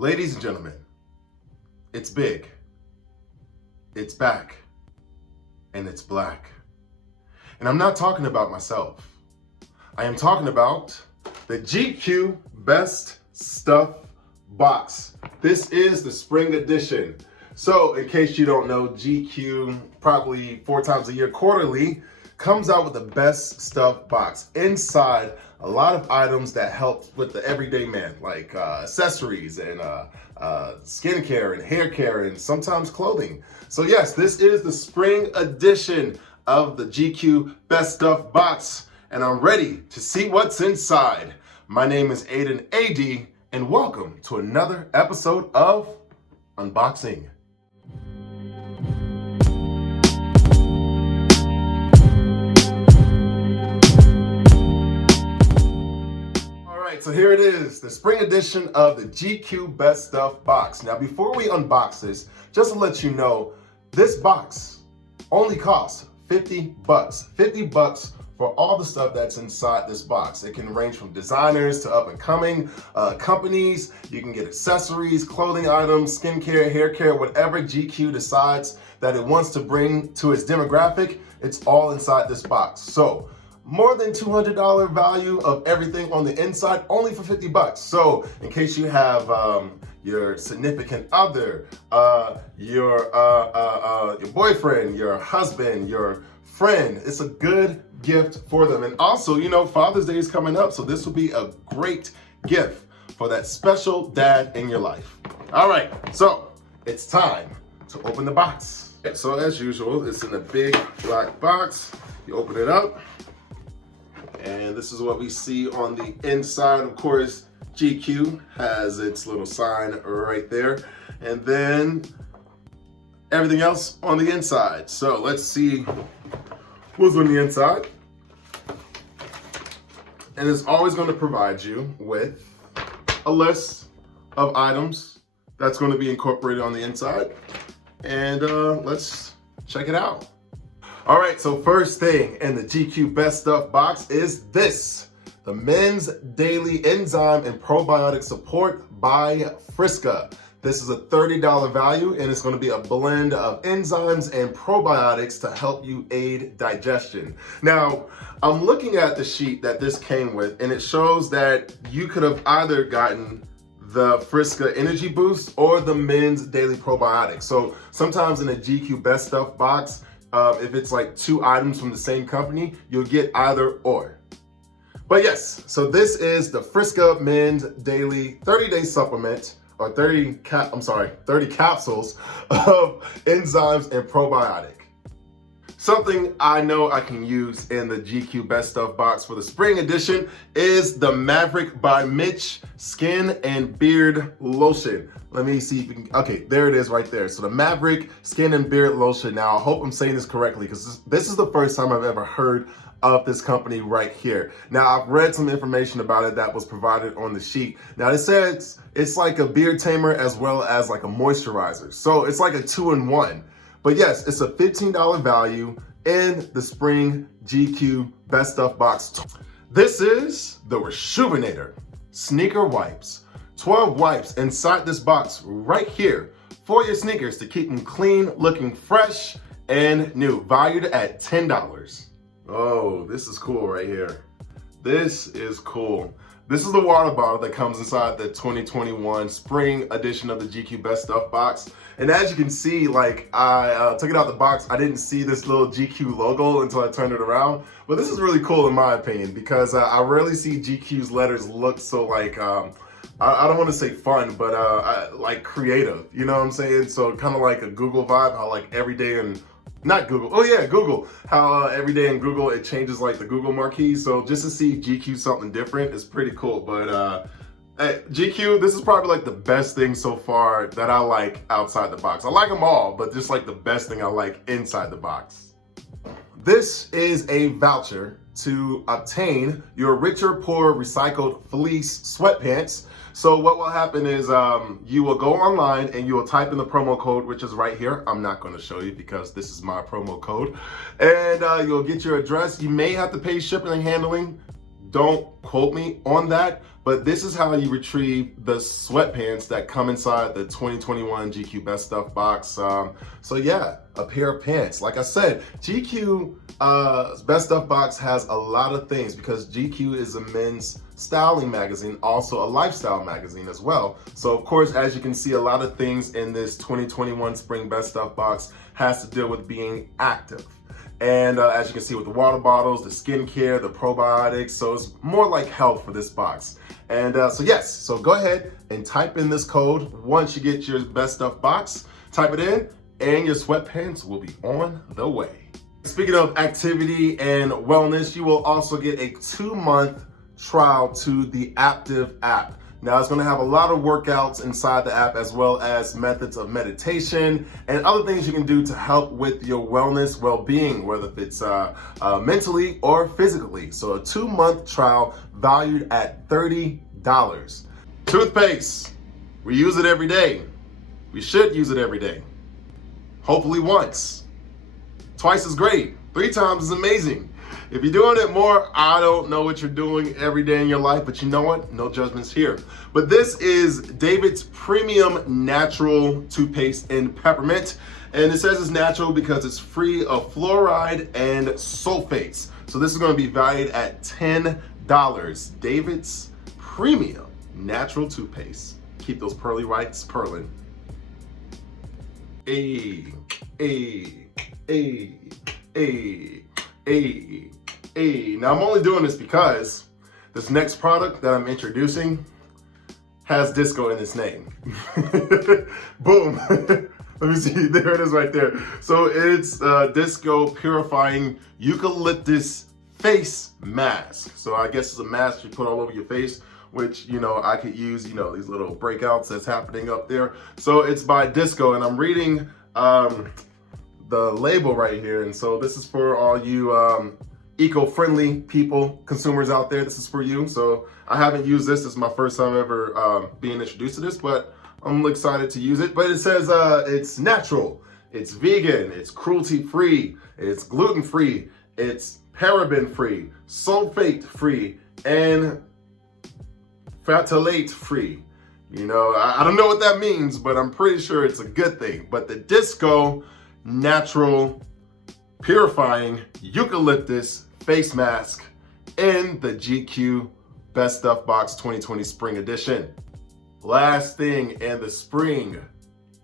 Ladies and gentlemen, it's big, it's back, and it's black. And I'm not talking about myself. I am talking about the GQ Best Stuff Box. This is the spring edition. So in case you don't know, GQ probably 4 times a year quarterly comes out with the Best Stuff Box. Inside, a lot of items that help with the everyday man, like accessories and skincare and hair care and sometimes clothing. So yes, this is the spring edition of the GQ Best Stuff Box, and I'm ready to see what's inside. My name is Aiden AD, and welcome to another episode of Unboxing. So here it is, the spring edition of the GQ Best Stuff Box. Now, before we unbox this, just to let you know, this box only costs $50. $50 for all the stuff that's inside this box. It can range from designers to up-and-coming companies. You can get accessories, clothing items, skincare, hair care, whatever GQ decides that it wants to bring to its demographic, it's all inside this box. So, more than $200 value of everything on the inside, only for $50. So in case you have your significant other, your boyfriend, your husband, your friend, it's a good gift for them. And also, you know, Father's Day is coming up, so this will be a great gift for that special dad in your life. All right, so it's time to open the box. So as usual, it's in a big black box. You open it up, and this is what we see on the inside. Of course, GQ has its little sign right there. And then everything else on the inside. So let's see what's on the inside. And it's always going to provide you with a list of items that's going to be incorporated on the inside. And let's check it out. All right, so first thing in the GQ Best Stuff Box is this, the Men's Daily Enzyme and Probiotic Support by Friska. This is a $30 value, and it's going to be a blend of enzymes and probiotics to help you aid digestion. Now, I'm looking at the sheet that this came with, and it shows that you could have either gotten the Friska Energy Boost or the Men's Daily Probiotic. So sometimes in a GQ Best Stuff Box, if it's like 2 items from the same company, you'll get either or. But yes, so this is the Friska Men's Daily 30-day supplement, or 30 capsules of enzymes and probiotic. Something I know I can use in the GQ Best Stuff Box for the spring edition is the Maverick by Mitch Skin and Beard Lotion. Let me see if you can, okay, there it is right there. So the Maverick Skin and Beard Lotion. Now, I hope I'm saying this correctly because this is the first time I've ever heard of this company right here. Now, I've read some information about it that was provided on the sheet. Now, it says it's like a beard tamer as well as like a moisturizer. So it's like a 2-in-1. But yes, it's a $15 value in the spring GQ Best Stuff Box. This is the Reshoevn8r Sneaker Wipes. 12 wipes inside this box right here for your sneakers to keep them clean, looking fresh and new, valued at $10. Oh, this is cool right here. This is cool. This is the water bottle that comes inside the 2021 spring edition of the GQ Best Stuff Box. And as you can see, like I took it out the box, I didn't see this little GQ logo until I turned it around. But this is really cool in my opinion because I rarely see GQ's letters look so like, I don't want to say fun, but like creative, you know what I'm saying? So kind of like a Google vibe, how like every day in, not Google, oh yeah, Google, how every day in Google it changes like the Google marquee. So just to see GQ something different is pretty cool. But hey, GQ, this is probably like the best thing so far that I like outside the box. I like them all, but just like the best thing I like inside the box. This is a voucher to obtain your Richer Pore Recycled Fleece Sweatpants. So what will happen is you will go online and you will type in the promo code, which is right here. I'm not going to show you because this is my promo code. And you'll get your address. You may have to pay shipping and handling. Don't quote me on that. But but this is how you retrieve the sweatpants that come inside the 2021 GQ Best Stuff box. So yeah, a pair of pants. Like I said, GQ Best Stuff box has a lot of things because GQ is a men's styling magazine, also a lifestyle magazine as well. So of course, as you can see, a lot of things in this 2021 Spring Best Stuff box has to deal with being active. And as you can see with the water bottles, the skincare, the probiotics, so it's more like health for this box. And so yes, so go ahead and type in this code once you get your Best Stuff box, type it in, and your sweatpants will be on the way. Speaking of activity and wellness, you will also get a 2-month trial to the Aaptiv app. Now it's gonna have a lot of workouts inside the app as well as methods of meditation and other things you can do to help with your wellness, well-being, whether it's mentally or physically. So a 2-month trial valued at $30. Toothpaste, we use it every day. We should use it every day. Hopefully once. Twice is great. 3 times is amazing. If you're doing it more, I don't know what you're doing every day in your life, but you know what? No judgments here. But this is David's Premium Natural Toothpaste in Peppermint. And it says it's natural because it's free of fluoride and sulfates. So this is going to be valued at $10. David's Premium Natural Toothpaste. Keep those pearly whites purling. Hey, hey, hey, hey, hey. Hey, now I'm only doing this because this next product that I'm introducing has disco in its name. Boom. Let me see, there it is right there. So it's Disco Purifying Eucalyptus Face Mask. So I guess it's a mask you put all over your face, which, you know, I could use, you know, these little breakouts that's happening up there. So it's by Disco, and I'm reading the label right here. And so this is for all you eco-friendly people, consumers out there. This is for you. So I haven't used this. This is my first time ever being introduced to this, but I'm excited to use it. But it says it's natural, it's vegan, it's cruelty-free, it's gluten-free, it's paraben-free, sulfate-free, and phthalate-free. You know, I don't know what that means, but I'm pretty sure it's a good thing. But the Disco Natural Purifying Eucalyptus Face Mask in the GQ Best Stuff Box 2020 Spring Edition. Last thing in the Spring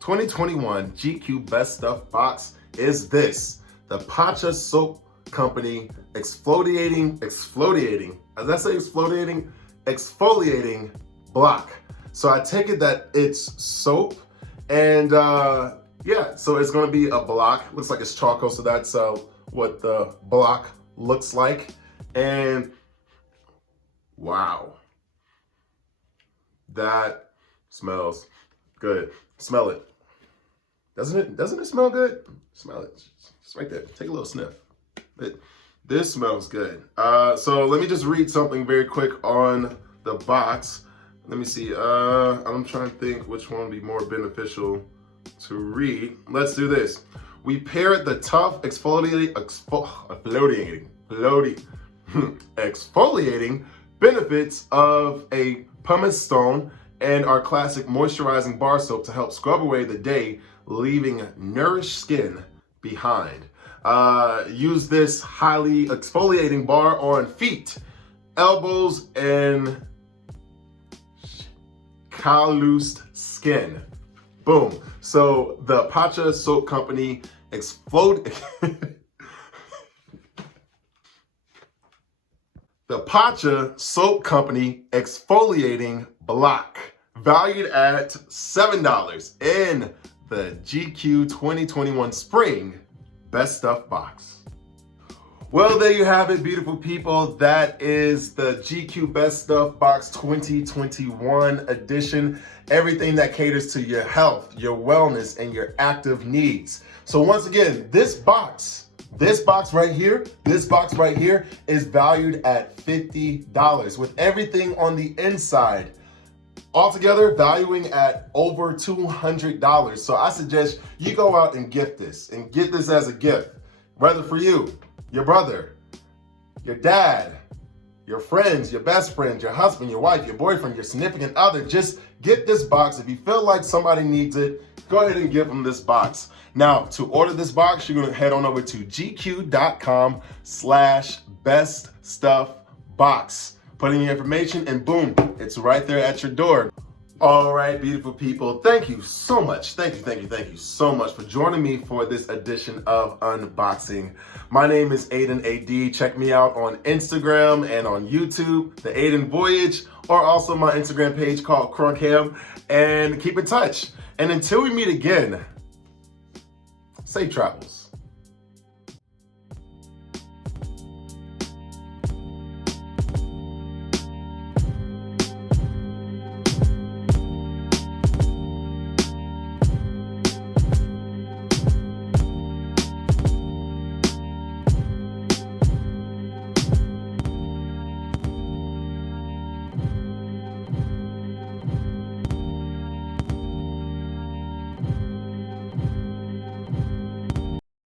2021 GQ Best Stuff Box is this. The Pacha Soap Company Exfoliating, as I say exfoliating block. So I take it that it's soap, and yeah, so it's gonna be a block. Looks like it's charcoal, so that's what the block looks like. And wow, that smells good. Smell it. Doesn't it smell good? Smell it. It's right there. Take a little sniff. This smells good. So let me just read something very quick on the box. Let me see. I'm trying to think which one would be more beneficial to read. Let's do this. We pair the tough exfoliating benefits of a pumice stone and our classic moisturizing bar soap to help scrub away the day, leaving nourished skin behind. Use this highly exfoliating bar on feet, elbows, and calloused skin. Boom. So the Pacha Soap Company the Pacha Soap Company Exfoliating Block, valued at $7 in the GQ 2021 Spring Best Stuff Box. Well, there you have it, beautiful people. That is the GQ Best Stuff Box 2021 edition. Everything that caters to your health, your wellness, and your active needs. So once again, this box right here is valued at $50 with everything on the inside. Altogether, valuing at over $200. So I suggest you go out and gift this, and get this as a gift, whether for you, your brother, your dad, your friends, your best friends, your husband, your wife, your boyfriend, your significant other. Just get this box. If you feel like somebody needs it, go ahead and give them this box. Now, to order this box, you're gonna head on over to gq.com/beststuffbox. Put in your information and boom, it's right there at your door. All right, beautiful people, thank you so much. Thank you so much for joining me for this edition of Unboxing. My name is Aiden AD. Check me out on Instagram and on YouTube, The Aiden Voyage, or also my Instagram page called Crunkam, and keep in touch. And until we meet again, safe travels.